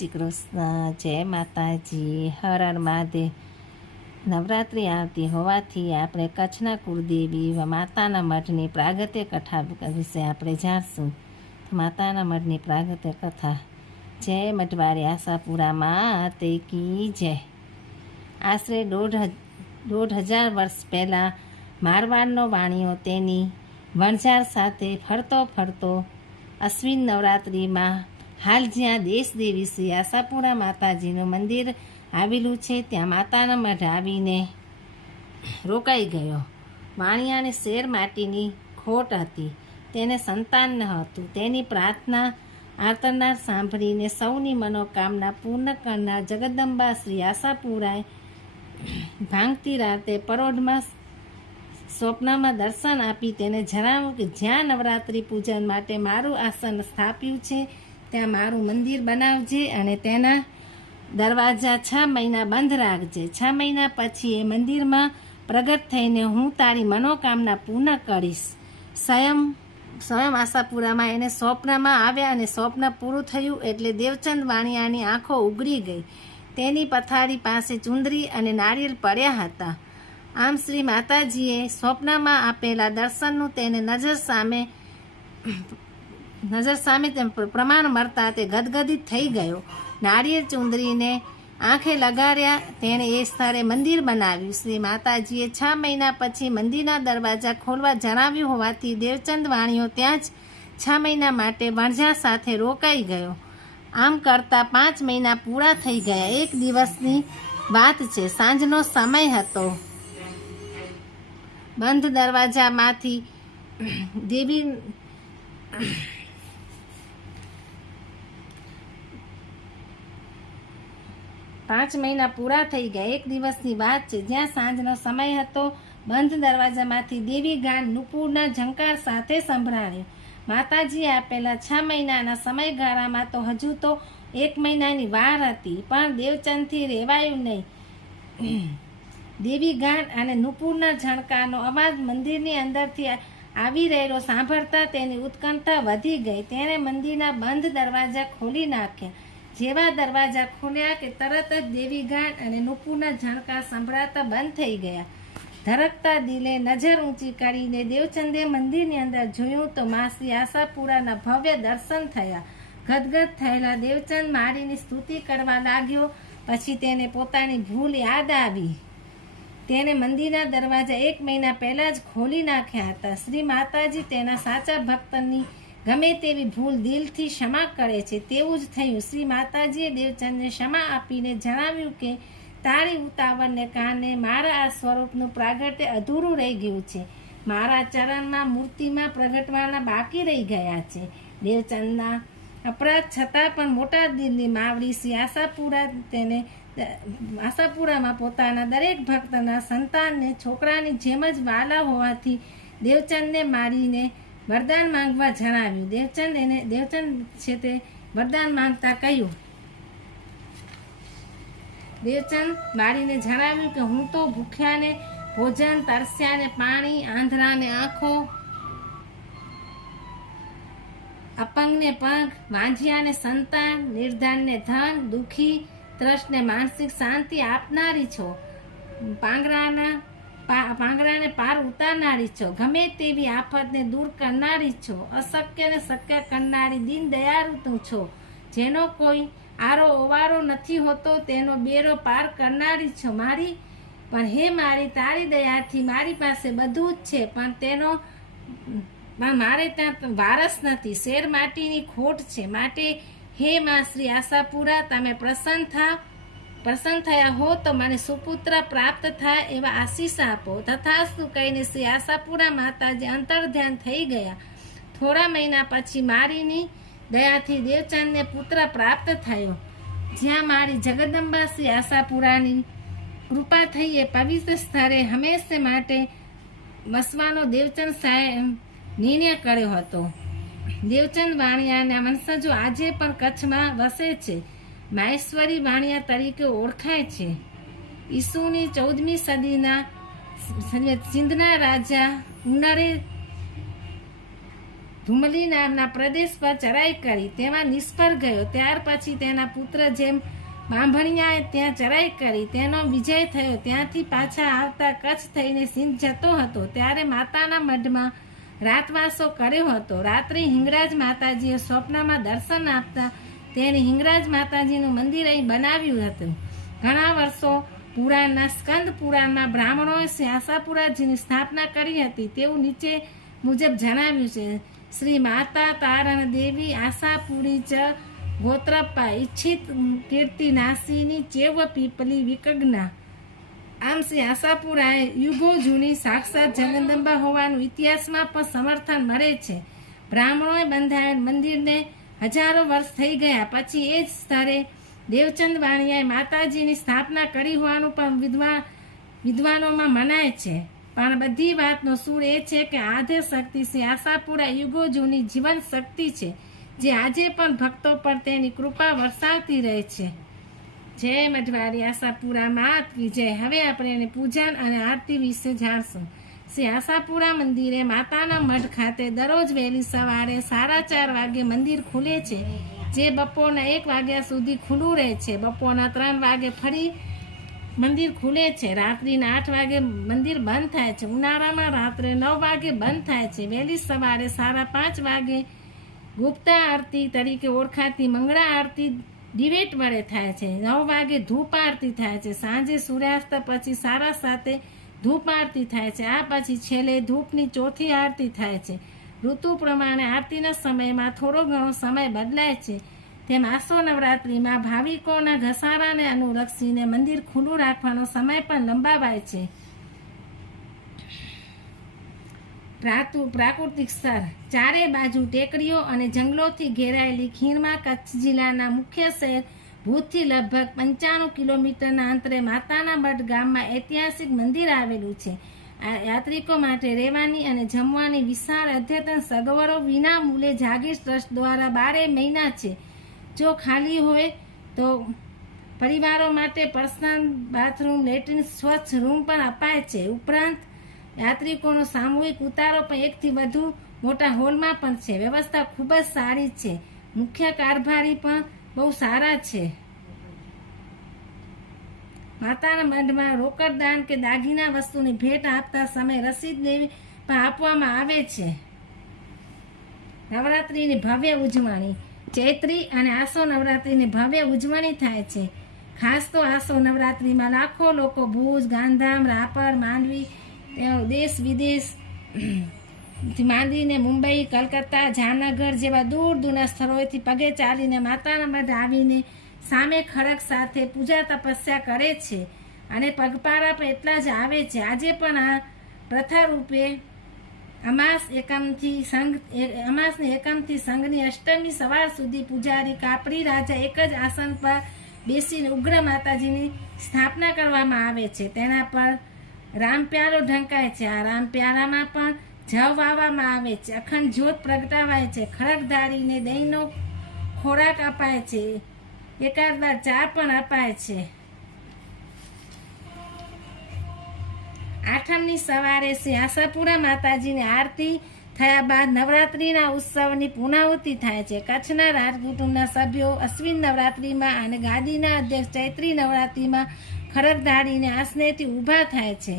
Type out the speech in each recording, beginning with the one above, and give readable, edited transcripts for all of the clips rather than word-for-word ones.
શ્રી કૃષ્ણ, જય માતાજી, હર હર મહાદેવ। નવરાત્રિ આવતી હોવાથી આપણે કચ્છના કુળદેવી માતાના મઢની પ્રાગટ્ય કથા વિશે આપણે જાણશું। માતાના મઢની પ્રાગટ્ય કથા। જય મઢવારી આશાપુરામાં તે કી જય। આશરે દોઢ હજાર વર્ષ પહેલાં મારવાડનો વાણિયો તેની વણઝાર સાથે ફરતો ફરતો અશ્વિન નવરાત્રિમાં હાલ જ્યાં દેશદેવી શ્રી આશાપુરા માતાજીનું મંદિર આવેલું છે ત્યાં માતાના મઢ આવીને રોકાઈ ગયો। વાણિયાને શેર માટીની ખોટ હતી, તેને સંતાન ન હતું। તેની પ્રાર્થના આર્તનાદ સાંભળીને સૌની મનોકામના પૂર્ણ કરનાર જગદંબા શ્રી આશાપુરાએ ભાંગતી રાતે પરોઢમાં સ્વપ્નમાં દર્શન આપી તેને જણાવ્યું કે જ્યાં નવરાત્રિ પૂજન માટે મારું આસન સ્થાપ્યું છે ત્યાં મારું મંદિર બનાવજે અને તેના દરવાજા 6 મહિના બંધ રાખજે। 6 મહિના પછી એ મંદિરમાં પ્રગટ થઈને હું તારી મનોકામના પૂર્ણ કરીશ। સ્વયં આશાપુરામાં એને સ્વપ્નમાં આવ્યા અને સ્વપ્ન પૂરું થયું એટલે દેવચંદ વાણિયાની આંખો ઉઘડી ગઈ। તેની પથારી પાસે ચુંદરી અને નારિયેળ પડ્યા હતા। આમ શ્રી માતાજીએ સ્વપ્નમાં આપેલા દર્શનનું તેને નજર સામે પ્રમાણ મળતા તે ગદગદિત થઈ ગયો। નારિયેળ ચુંદરીને આંખે લગાડ્યા, તેણે એ સ્થળે મંદિર બનાવ્યું। શ્રી માતાજીએ 6 મહિના પછી મંદિરના દરવાજા ખોલવા જણાવ્યું હોવાથી દેવચંદ વાણિયો ત્યાં જ 6 મહિના માટે વણઝાર સાથે રોકાઈ ગયો। આમ કરતાં 5 મહિના પૂરા થઈ ગયા। એક દિવસની વાત છે, સાંજનો સમય હતો। બંધ દરવાજામાંથી દેવી 5 મહિના પૂરા થઈ ગયા। એક દિવસની વાત છે, જ્યાં સાંજનો સમય હતો। બંધ દરવાજામાંથી દેવી ગાન નુપુરના ઝંકાર સાથે સંભળાયો। માતાજીએ આપેલા 6 મહિનાના સમયગાળામાં તો હજુ તો 1 મહિનાની વાર હતી, પણ દેવચંદથી રહેવાયું નહીં। દેવી ગાન અને નુપુરના ઝણકારનો અવાજ મંદિરની અંદરથી આવી રહેલો સાંભળતા તેની ઉત્કંઠા વધી ગઈ। તેણે મંદિરના બંધ દરવાજા ખોલી નાખ્યા। જેવા દરવાજા ખોલ્યા કે તરત જ દેવી ગાન અને નુપુરના ઝણકાર સંભળાતા બંધ થઈ ગયા। ધડકતા દિલે નજર ઊંચી કરીને દેવચંદે મંદિરની અંદર જોયું તો મા શ્રી આશાપુરાના ભવ્ય દર્શન થયા। ગદગદ થયેલા દેવચંદ મારીની સ્તુતિ કરવા લાગ્યો। પછી તેને પોતાની ભૂલ યાદ આવી। તેને મંદિરના દરવાજા 1 મહિના પહેલાં જ ખોલી નાખ્યા હતા। શ્રી માતાજી તેના સાચા ભક્તની ગમે તેવી ભૂલ દિલથી ક્ષમા કરે છે, તેવું જ થયું। શ્રી માતાજીએ દેવચંદને ક્ષમા આપીને જણાવ્યું કે તારી ઉતાવળને કારણે મારા આ સ્વરૂપનું પ્રાગટ્ય અધૂરું રહી ગયું છે। મારા ચરણમાં મૂર્તિમાં પ્રગટવાના બાકી રહી ગયા છે। દેવચંદના અપરાધ છતાં પણ મોટા દિલની માવડી શ્રી આશાપુરામાં પોતાના દરેક ભક્તના સંતાનને છોકરાની જેમ જ વાલા હોવાથી દેવચંદને મારીને વરદાન માંગવા જણાવ્યું। દેવચંદ છે તે વરદાન માંગતા કહ્યું, દેવચંદ મારીને જણાવ્યું કે હું તો ભૂખ્યાને ભોજન, તરસ્યાને પાણી, આંધળાને આંખો, અપંગને પગ, વાંઝિયાને સંતાન, નિર્ધનને ધન, દુઃખી ત્રસ્તને માનસિક શાંતિ આપનારી છો। પાંગરાને પાર ઉતારનારી છો। ગમે તેવી આફતને દૂર કરનારી છો। અશક્યને શક્ય કરનારી દીન દયાળુ તું છો। જેનો કોઈ આરો ઓવારો નથી હોતો તેનો બેડો પાર કરનારી છો મારી। પણ હે મારી, તારી દયાથી મારી પાસે બધું જ છે, પણ મારે ત્યાં વારસ નથી। શેર માટીની ખોટ છે, માટે હે મા શ્રી આશાપુરા, તમે પ્રસન્ન થયા હો તો મને સુપુત્ર પ્રાપ્ત થાય એવા આશીષ આપો। તથાસ્તુ કહીને શ્રી આશાપુરા માતાજી અંતર્ધ્યાન થઈ ગયા। થોડા મહિના પછી મારીની દયાથી દેવચંદને પુત્ર પ્રાપ્ત થયો। જ્યાં મારી જગદંબા શ્રી આશાપુરાની કૃપા થઈ એ પવિત્ર સ્થળે હંમેશા માટે વસવાનો દેવચંદ સાહેબ નિર્ણય કર્યો હતો। દેવચંદ વાણિયાના વંશજો આજે પણ કચ્છમાં વસે છે। માહેશ્વરી વાણિયા તરીકે ઓળખાય છે। ઈસુની 14મી સદીના સિંધના રાજા ઉનરે ધુમલી નામના પ્રદેશ પર ચરાઈ કરી, તેમાં નિષ્ફળ ગયો. ત્યાર પછી તેના પુત્ર જેમ બાંભણિયાએ ત્યાં ચરાઈ કરી, તેનો વિજય થયો. ત્યાંથી પાછા આવતા કચ્છ થઈને સિંધ જતો હતો. ત્યારે માતાના મઢમાં રાતવાસો કર્યો હતો. રાત્રે હિંગરાજ માતાજીએ સ્વપ્નમાં દર્શન આપતા તેને હિંગરાજ માતાજીનું મંદિર અહીં બનાવ્યું હતું. ઘણા વર્ષો પુરાણના સ્કંદ પુરાણમાં બ્રાહ્મણોએ આશાપુરાજીની સ્થાપના કરી હતી તેવું નીચે મુજબ જણાવ્યું છે. શ્રી માતા તારણ દેવી આશાપુરી ચ ગોત્રપ્પા ઈચ્છિત કીર્તિ નાસીની ચેવ પીપલી વિકગ્ના. આમ શ્રી આશાપુરાએ યુગો જૂની સાક્ષાત જગદંબા હોવાનું ઇતિહાસમાં પણ સમર્થન મળે છે. બ્રાહ્મણોએ બંધાયેલ મંદિરને હજારો વર્ષ થઈ ગયા પછી એ જ સ્તરે દેવચંદ વાણિયાએ માતાજીની સ્થાપના કરી હોવાનું પણ વિદ્વાનોમાં મનાય છે. પણ બધી વાતનો સૂર એ છે કે આદ્ય શક્તિ શ્રી આશાપુરા યુગો જૂની જીવન શક્તિ છે, જે આજે પણ ભક્તો પર તેની કૃપા વરસાવતી રહે છે. જય મઢવારી આશાપુરા માત કી જય. હવે આપણે એની પૂજન અને આરતી વિશે જાણશું. શ્રી આશાપુરા મંદિરે માતાના મઢ ખાતે દરરોજ વહેલી સવારે 4:30 વાગે મંદિર ખુલે છે, જે બપોરના 1 વાગ્યા સુધી ખુલ્લું રહે છે. બપોરના 3 વાગે ફરી મંદિર ખુલે છે. રાત્રિના 8 વાગે મંદિર બંધ થાય છે. ઉનાળામાં રાત્રે 9 વાગે બંધ થાય છે. વહેલી સવારે 5:30 વાગે ગુપ્તા આરતી તરીકે ઓળખાતી મંગળા આરતી દિવેટ વડે થાય છે. 9 વાગે ધૂપ આરતી થાય છે. સાંજે સૂર્યાસ્ત પછી 7:30 ધૂપ આરતી થાય છે. આ પછી છેલ્લે ધૂપની ચોથી આરતી થાય છે. ઋતુ પ્રમાણે આરતીના સમયમાં થોડો ઘણો સમય બદલાય છે. તેમ આસો નવરાત્રિમાં ભાવિકોના ઘસારાને અનુલક્ષીને મંદિર ખુલ્લું રાખવાનો સમય પણ લંબાવાય છે. પ્રાકૃતિક સ્થળ ચારે બાજુ ટેકરીઓ અને જંગલોથી ઘેરાયેલી ખીણમાં કચ્છ જિલ્લાના મુખ્ય શહેર ભુજથી લગભગ 95 કિલોમીટરના અંતરે માતાના મઢ ગામમાં ઐતિહાસિક મંદિર આવેલું છે. આ યાત્રિકો માટે રહેવાની અને જમવાની વિશાળ અદ્યતન સગવડો વિના મૂલ્યે જાગીર ટ્રસ્ટ દ્વારા 12 મહિના છે. જો ખાલી હોય તો પરિવારો માટે પર્સનલ બાથરૂમ, લેટ્રિન, સ્વચ્છ રૂમ પણ અપાય છે. ઉપરાંત યાત્રિકોનો સામૂહિક ઉતારો પણ 1 થી વધુ મોટા હોલમાં પણ છે. વ્યવસ્થા ખૂબ જ સારી છે. મુખ્ય કારભારી પણ બહુ સારા છે. માતાના મઢમાં રોકડ દાન કે દાગીના વસ્તુની ભેટ આપતા સમયે રસીદ લેવી પણ આપવામાં આવે છે. નવરાત્રિની ભવ્ય ઉજવણી. ચૈત્રી અને આસો નવરાત્રિની ભવ્ય ઉજવણી થાય છે. ખાસ તો આસો નવરાત્રિમાં લાખો લોકો ભુજ, ગાંધીધામ, રાપર, માંડવી, દેશ વિદેશથી માંડીને મુંબઈ, કલકત્તા, જામનગર જેવા દૂર દૂરના સ્થળોએથી પગે ચાલીને માતાના મઢ આવીને સામે ખડક સાથે પૂજા તપસ્યા કરે છે અને પગપાળા પણ એટલા જ આવે છે. આજે પણ આ પ્રથા રૂપે અમાસને એકમથી સંઘની અષ્ટમી સવાર સુધી પૂજારી કાપડી રાજા એક જ આસન પર બેસીને ઉગ્ર માતાજીની સ્થાપના કરવામાં આવે છે. તેના પર રામપ્યારો ઢંકાય છે. આ રામપ્યારામાં પણ જવ વાવવામાં આવે છે. અખંડ જ્યોત પ્રગટાવાય છે. ખડકધારીને દહીંનો ખોરાક અપાય છે. એકાદ વાર ચા પણ અપાય છે. આઠમની સવારે શ્રી આશાપુરા માતાજીની આરતી થયા બાદ નવરાત્રિના ઉત્સવની પૂર્ણાહુતિ થાય છે. કચ્છના રાજકુટુંબના સભ્યો અશ્વિન નવરાત્રિમાં અને ગાદીના અધ્યક્ષ ચૈત્રી નવરાત્રિમાં ખડકધારીને આસનેથી ઊભા થાય છે.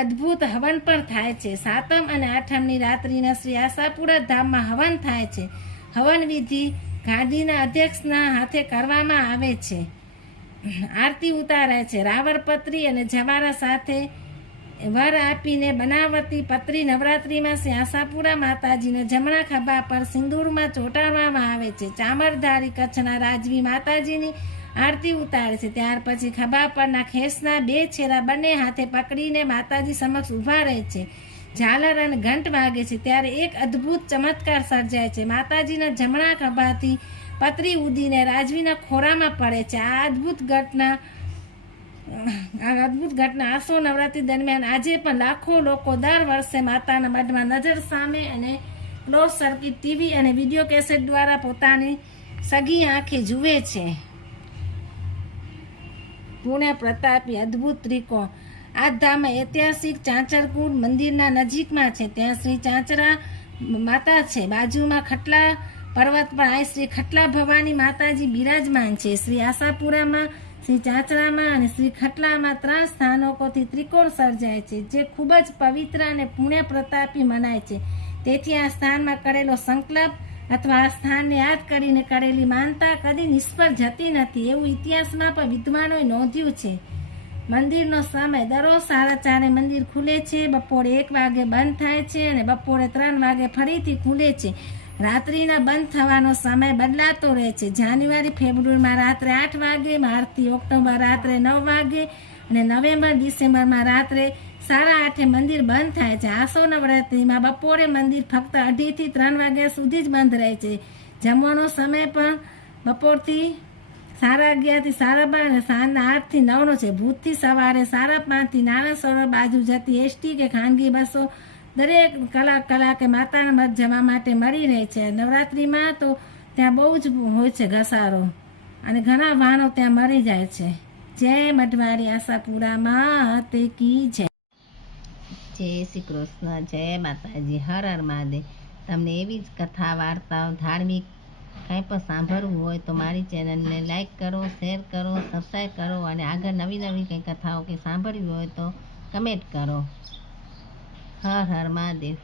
અદ્ભુત હવન પણ થાય છે. 7મ અને 8મની રાત્રિના શ્રી આશાપુરા ધામમાં હવન થાય છે. હવન વિધિ ગાદીના અધ્યક્ષના હાથે કરવામાં આવે છે. આરતી ઉતારાય છે. રાવરપત્રી અને જવારા સાથે વર આપીને બનાવટી પત્રી નવરાત્રિમાં શ્રી આશાપુરા માતાજીના જમણા ખભા પર સિંદૂરમાં ચોંટાડવામાં આવે છે. ચામરધારી કચ્છના રાજવી માતાજીની આરતી ઉતારે છે. ત્યાર પછી ખભા પરના ખેસના 2 છેડા બંને હાથે પકડીને માતાજી સમક્ષ ઊભા રહે છે. ઝાલર અને ઘંટ વાગે છે ત્યારે એક અદ્ભુત ચમત્કાર સર્જાય છે. માતાજીના જમણા ખભાથી પતરી ઉડીને રાજવીના ખોરામાં પડે છે. આ અદ્ભુત ઘટના આસો નવરાત્રી દરમિયાન આજે પણ લાખો લોકો દર વર્ષે માતાના મઢમાં નજર સામે અને ક્લોઝ સર્કિટ ટીવી અને વિડીયો કેસેટ દ્વારા પોતાની સગી આંખે જુએ છે. પુણે પ્રતાપી અદ્ભુત ત્રિકોણ. આ ધામમાં ઐતિહાસિક ચાંચરકુંડ મંદિરના નજીકમાં છે. ત્યાં શ્રી ચાંચરા માતા છે. બાજુમાં ખટલા પર્વત પર આ શ્રી ખટલા ભવાની માતાજી બિરાજમાન છે. શ્રી આશાપુરામાં, શ્રી ચાચરામાં અને શ્રી ખટલામાં 3 સ્થાનકોથી ત્રિકોણ સર્જાય છે, જે ખૂબ જ પવિત્ર અને પુણ્ય પ્રતાપી મનાય છે. તેથી આ સ્થાનમાં કરેલો સંકલ્પ અથવા આ સ્થાનને યાદ કરીને કરેલી માનતા કદી નિષ્ફળ જતી નથી, એવું ઇતિહાસમાં પણ વિદ્વાનોએ નોંધ્યું છે. મંદિરનો સમય દરરોજ 4:30 મંદિર ખુલે છે, બપોરે 1 વાગે બંધ થાય છે અને બપોરે 3 વાગે ફરીથી ખુલે છે. રાત્રિના બંધ થવાનો સમય બદલાતો રહે છે. જાન્યુઆરી ફેબ્રુઆરીમાં રાત્રે 8 વાગે, માર્ચથી ઓક્ટોબર રાત્રે 9 વાગે અને નવેમ્બર ડિસેમ્બરમાં રાત્રે 8:30 મંદિર બંધ થાય છે. આસો નવરાત્રિમાં બપોરે મંદિર ફક્ત 2:30 થી 3 વાગ્યા સુધી જ બંધ રહે છે. જમવાનો સમય પણ બપોરથી 11:30 થી 12:30 અને સાંજના 8 થી 9 છે. ભુજથી સવારે 5:30 થી નાના સરોવર બાજુ જતી એસટી કે ખાનગી બસો દરેક કલાકે માતાના મઠ જવા માટે મળી રહે છે. નવરાત્રિમાં તો ત્યાં બહુ જ હોય છે ઘસારો અને ઘણા વાહનો ત્યાં મળી જાય છે. જય મઢવારી આશાપુરામાં તે કી જય. જય શ્રી કૃષ્ણ, જય માતાજી, હર હર મહાદેવ. તમને એવી જ કથા, વાર્તાઓ, ધાર્મિક કાંઈ પણ સાંભળવું હોય તો મારી ચેનલને લાઈક કરો, શેર કરો, સબસ્ક્રાઈબ કરો અને આગળ નવી કંઈ કથાઓ કે સાંભળવી હોય તો કમેન્ટ કરો. હર હર મહાદેવ.